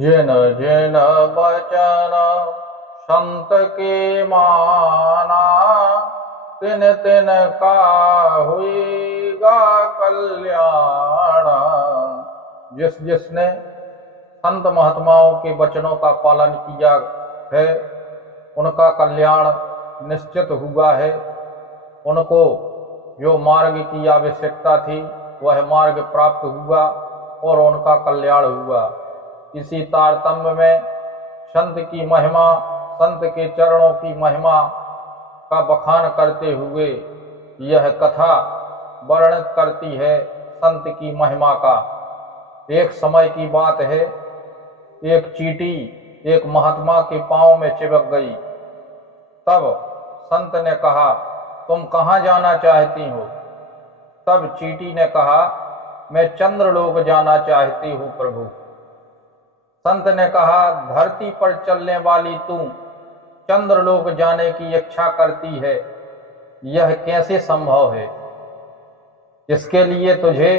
जिन जिन बचन संत के माना, तिन तिन का हुईगा कल्याण। जिस जिसने संत महात्माओं के वचनों का पालन किया है, उनका कल्याण निश्चित हुआ है। उनको जो मार्ग की आवश्यकता थी वह मार्ग प्राप्त हुआ और उनका कल्याण हुआ। इसी तारतम्य में संत की महिमा, संत के चरणों की महिमा का बखान करते हुए यह कथा वर्णित करती है संत की महिमा का। एक समय की बात है, एक चींटी एक महात्मा के पांव में चिपक गई। तब संत ने कहा, तुम कहाँ जाना चाहती हो? तब चींटी ने कहा, मैं चंद्रलोक जाना चाहती हूँ प्रभु। संत ने कहा, धरती पर चलने वाली तू चंद्रलोक जाने की इच्छा करती है, यह कैसे संभव है? इसके लिए तुझे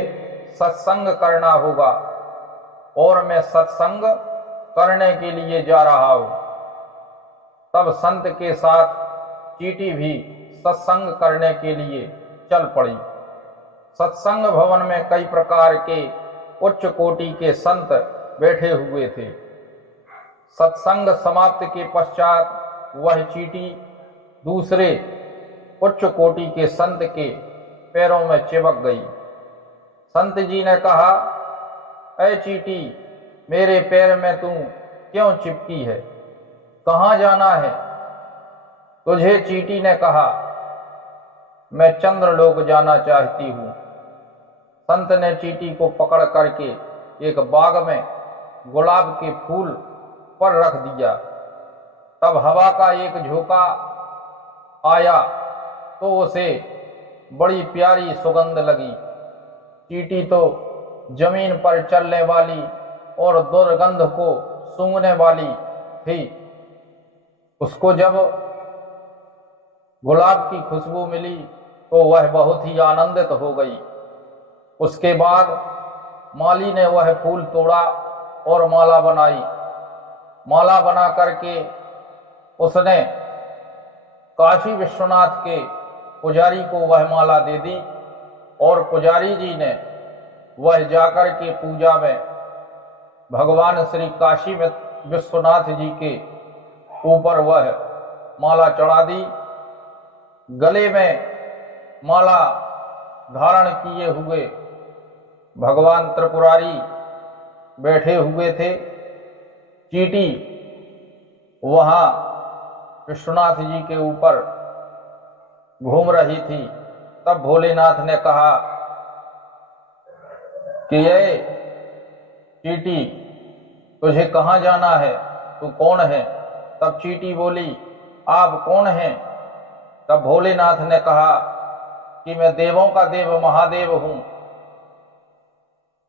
सत्संग करना होगा और मैं सत्संग करने के लिए जा रहा हूँ। तब संत के साथ चींटी भी सत्संग करने के लिए चल पड़ी। सत्संग भवन में कई प्रकार के उच्च कोटि के संत बैठे हुए थे। सत्संग समाप्ति के पश्चात वह चींटी दूसरे उच्च कोटि के संत के पैरों में चिपक गई। संत जी ने कहा, ऐ चींटी, मेरे पैर में तू क्यों चिपकी है? कहाँ जाना है तुझे? चींटी ने कहा, मैं चंद्रलोक जाना चाहती हूँ। संत ने चींटी को पकड़ करके एक बाग में गुलाब के फूल पर रख दिया। तब हवा का एक झोंका आया तो उसे बड़ी प्यारी सुगंध लगी। चींटी तो जमीन पर चलने वाली और दुर्गंध को सूंघने वाली थी। उसको जब गुलाब की खुशबू मिली तो वह बहुत ही आनंदित हो गई। उसके बाद माली ने वह फूल तोड़ा और माला बनाई। माला बना करके उसने काशी विश्वनाथ के पुजारी को वह माला दे दी और पुजारी जी ने वह जाकर के पूजा में भगवान श्री काशी विश्वनाथ जी के ऊपर वह माला चढ़ा दी। गले में माला धारण किए हुए भगवान त्रिपुरारी बैठे हुए थे। चींटी वहां विश्वनाथ जी के ऊपर घूम रही थी। तब भोलेनाथ ने कहा कि ये चींटी, तुझे कहाँ जाना है? तू कौन है? तब चींटी बोली, आप कौन हैं? तब भोलेनाथ ने कहा कि मैं देवों का देव महादेव हूं।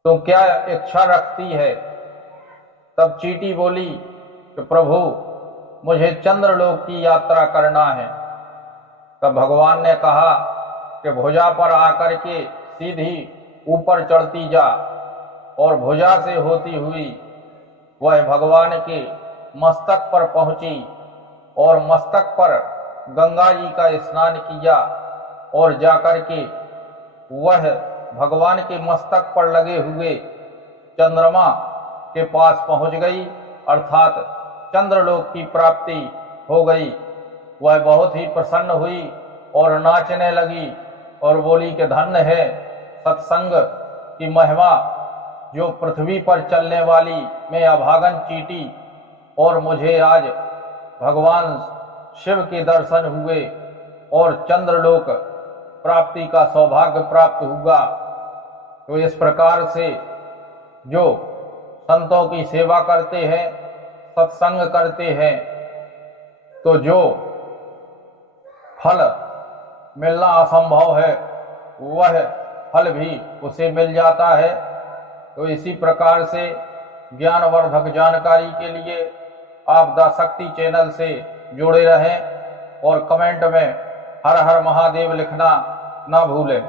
तो क्या इच्छा रखती है? तब चींटी बोली कि प्रभु, मुझे चंद्रलोक की यात्रा करना है। तब भगवान ने कहा कि भुजा पर आकर के सीधी ऊपर चढ़ती जा, और भुजा से होती हुई वह भगवान के मस्तक पर पहुंची और मस्तक पर गंगा जी का स्नान किया और जाकर के वह भगवान के मस्तक पर लगे हुए चंद्रमा के पास पहुंच गई, अर्थात चंद्रलोक की प्राप्ति हो गई। वह बहुत ही प्रसन्न हुई और नाचने लगी और बोली कि धन्य है सत्संग की महिमा, जो पृथ्वी पर चलने वाली मैं अभागन चींटी, और मुझे आज भगवान शिव के दर्शन हुए और चंद्रलोक प्राप्ति का सौभाग्य प्राप्त हुआ। तो इस प्रकार से जो संतों की सेवा करते हैं, सत्संग करते हैं, तो जो फल मिलना असंभव है वह फल भी उसे मिल जाता है। तो इसी प्रकार से ज्ञानवर्धक जानकारी के लिए आप द शक्ति चैनल से जुड़े रहें और कमेंट में हर हर महादेव लिखना ना भूलें।